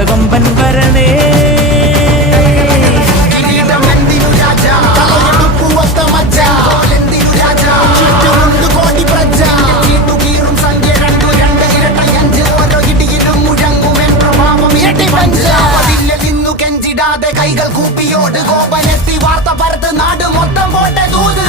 കുതിരകൊമ്പൻ വരണേ. കൈകൾ കൂപ്പിയോട് കോപനെത്തി വാർത്ത പരത്ത് നാട് മൊത്തം പോട്ടെ ദൂത്.